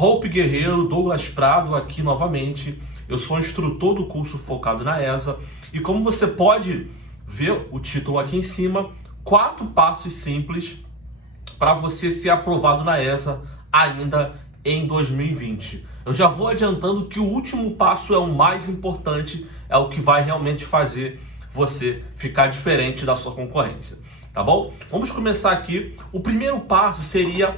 Hope Guerreiro, Douglas Prado aqui novamente. Eu sou instrutor do curso focado na ESA e como você pode ver o título aqui em cima, 4 passos simples para você ser aprovado na ESA ainda em 2020. Eu já vou adiantando que o último passo é o mais importante, é o que vai realmente fazer você ficar diferente da sua concorrência, tá bom? Vamos começar aqui. O primeiro passo seria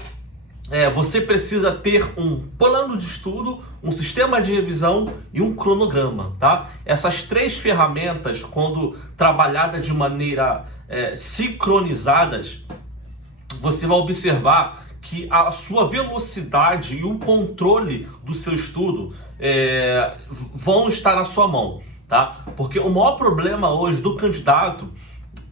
você precisa ter um plano de estudo, um sistema de revisão e um cronograma, tá? Essas 3 ferramentas, quando trabalhadas de maneira sincronizadas, você vai observar que a sua velocidade e o controle do seu estudo vão estar na sua mão, tá? Porque o maior problema hoje do candidato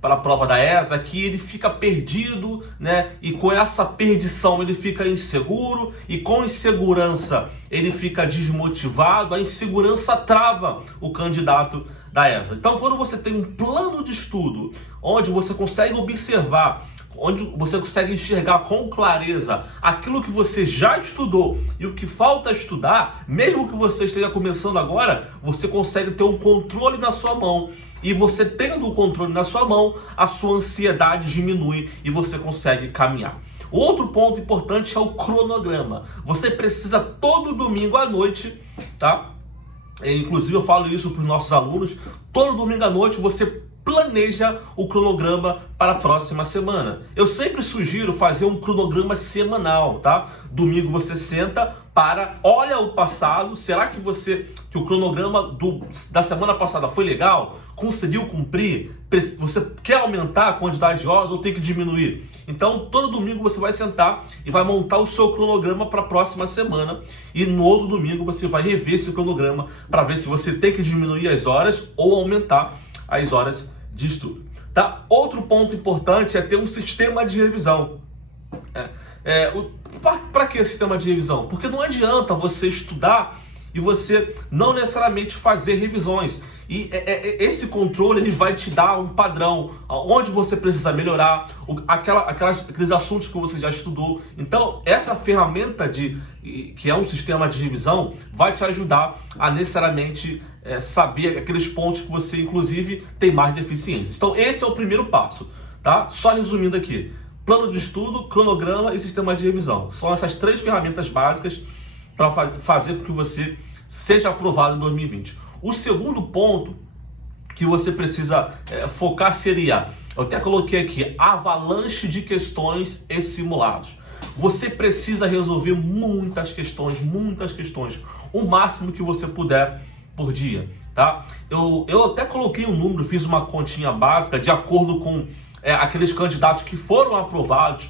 para a prova da ESA é que ele fica perdido, né? E com essa perdição ele fica inseguro, e com insegurança ele fica desmotivado, a insegurança trava o candidato da ESA. Então, quando você tem um plano de estudo, onde você consegue observar, onde você consegue enxergar com clareza aquilo que você já estudou e o que falta estudar, mesmo que você esteja começando agora, você consegue ter o controle na sua mão. E você tendo o controle na sua mão, a sua ansiedade diminui e você consegue caminhar. Outro ponto importante é o cronograma. Você precisa todo domingo à noite, tá? Inclusive eu falo isso para os nossos alunos, todo domingo à noite você planeja o cronograma para a próxima semana. Eu sempre sugiro fazer um cronograma semanal, tá? Domingo você senta, olha o passado, será que o cronograma da semana passada foi legal? Conseguiu cumprir? Você quer aumentar a quantidade de horas ou tem que diminuir? Então, todo domingo você vai sentar e vai montar o seu cronograma para a próxima semana, e no outro domingo você vai rever esse cronograma para ver se você tem que diminuir as horas ou aumentar as horas de estudo, tá? Outro ponto importante é ter um sistema de revisão. Para que sistema de revisão? Porque não adianta você estudar e você não necessariamente fazer revisões. E esse controle ele vai te dar um padrão, onde você precisa melhorar, aqueles assuntos que você já estudou. Então, essa ferramenta que é um sistema de revisão vai te ajudar a necessariamente saber aqueles pontos que você, inclusive, tem mais deficiências. Então, esse é o primeiro passo, tá? Só resumindo aqui. Plano de estudo, cronograma e sistema de revisão. São essas 3 ferramentas básicas para fazer com que você seja aprovado em 2020. O segundo ponto que você precisa focar seria, eu até coloquei aqui, avalanche de questões e simulados. Você precisa resolver muitas questões, o máximo que você puder por dia, tá? Eu até coloquei um número, fiz uma continha básica de acordo com aqueles candidatos que foram aprovados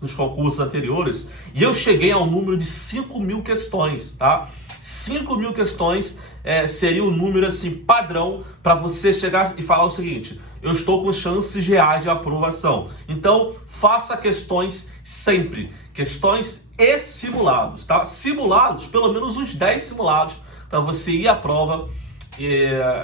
nos concursos anteriores, e eu cheguei ao número de 5.000 questões, tá? 5.000 questões seria o número assim padrão para você chegar e falar o seguinte: eu estou com chances reais de aprovação. Então, faça questões sempre, questões e simulados, tá? Simulados, pelo menos uns 10 simulados para você ir à prova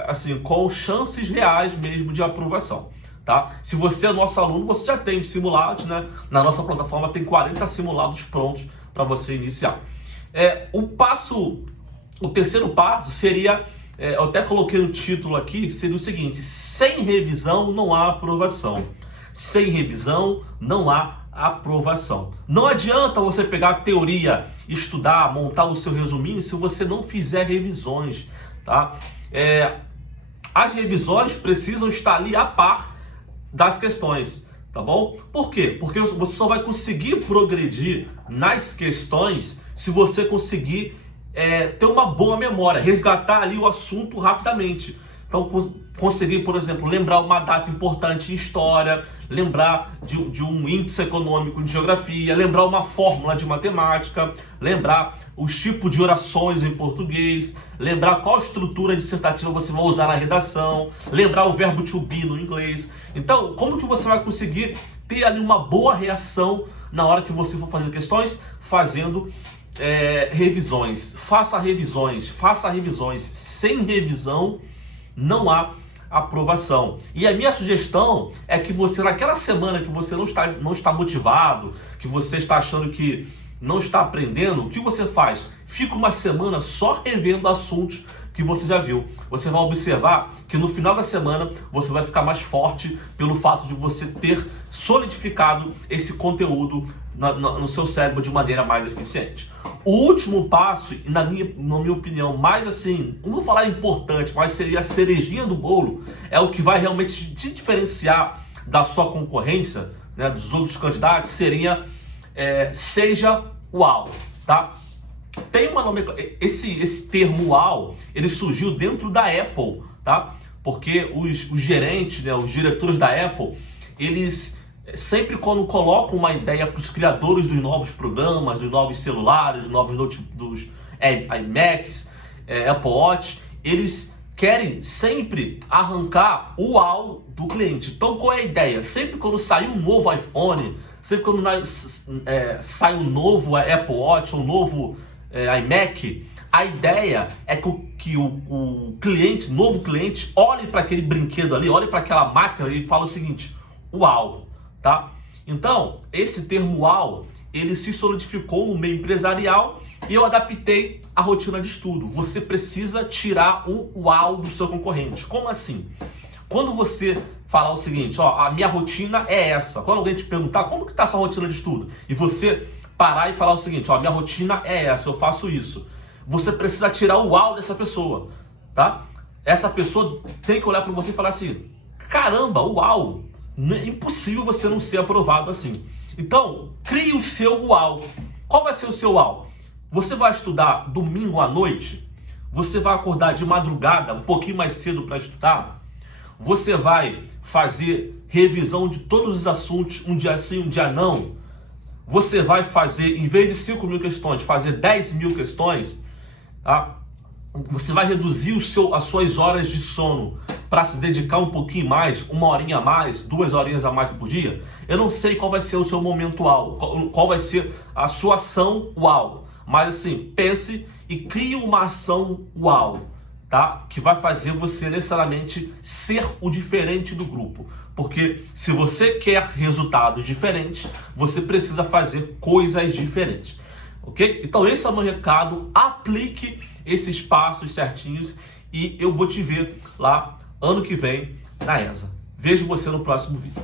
assim com chances reais mesmo de aprovação. Tá? Se você é nosso aluno, você já tem simulados, né? Na nossa plataforma tem 40 simulados prontos para você iniciar. O terceiro passo seria, eu até coloquei no título aqui, seria o seguinte: sem revisão não há aprovação. Sem revisão não há aprovação. Não adianta você pegar a teoria, estudar, montar o seu resuminho se você não fizer revisões, tá? As revisões precisam estar ali a par das questões, tá bom? Por quê? Porque você só vai conseguir progredir nas questões se você conseguir ter uma boa memória, resgatar ali o assunto rapidamente. Então, conseguir, por exemplo, lembrar uma data importante em história, lembrar de um índice econômico de geografia, lembrar uma fórmula de matemática, lembrar os tipos de orações em português, lembrar qual estrutura dissertativa você vai usar na redação, lembrar o verbo to be no inglês. Então, como que você vai conseguir ter ali uma boa reação na hora que você for fazer questões? Fazendo revisões. Faça revisões. Sem revisão não há aprovação. E a minha sugestão é que você, naquela semana que você não está motivado, que você está achando que não está aprendendo, o que você faz? Fica uma semana só revendo assuntos que você já viu. Você vai observar que no final da semana você vai ficar mais forte pelo fato de você ter solidificado esse conteúdo no seu cérebro de maneira mais eficiente. O último passo, na minha opinião, mais assim, não vou falar importante, mas seria a cerejinha do bolo, é o que vai realmente te diferenciar da sua concorrência, né, dos outros candidatos, seria seja uau, tá? Tem uma nomenclatura, esse termo uau, ele surgiu dentro da Apple, tá? Porque os gerentes, né, os diretores da Apple, eles sempre quando colocam uma ideia para os criadores dos novos programas, dos novos celulares, dos novos dos iMacs, Apple Watch, eles querem sempre arrancar o uau do cliente. Então qual é a ideia? Sempre quando sai um novo iPhone, sempre quando sai um novo Apple Watch, um novo iMac, a ideia é que o cliente, novo cliente, olhe para aquele brinquedo ali, olhe para aquela máquina e fala o seguinte: uau, tá? Então, esse termo uau, ele se solidificou no meio empresarial e eu adaptei a rotina de estudo. Você precisa tirar o uau do seu concorrente. Como assim? Quando você falar o seguinte, ó, a minha rotina é essa. Quando alguém te perguntar como que tá a sua rotina de estudo, e você parar e falar o seguinte, ó, minha rotina é essa, eu faço isso. Você precisa tirar o uau dessa pessoa, tá? Essa pessoa tem que olhar para você e falar assim, caramba, uau, é impossível você não ser aprovado assim. Então, crie o seu uau. Qual vai ser o seu uau? Você vai estudar domingo à noite? Você vai acordar de madrugada, um pouquinho mais cedo para estudar? Você vai fazer revisão de todos os assuntos, um dia sim, um dia não? Você vai fazer, em vez de 5.000 questões, fazer 10.000 questões? Tá? Você vai reduzir as suas horas de sono para se dedicar um pouquinho mais, 1 horinha a mais, 2 horinhas a mais por dia? Eu não sei qual vai ser o seu momento uau, qual vai ser a sua ação uau. Mas assim, pense e crie uma ação uau, tá? Que vai fazer você necessariamente ser o diferente do grupo. Porque se você quer resultados diferentes, você precisa fazer coisas diferentes. Ok? Então esse é o meu recado. Aplique esses passos certinhos e eu vou te ver lá ano que vem na ESA. Vejo você no próximo vídeo.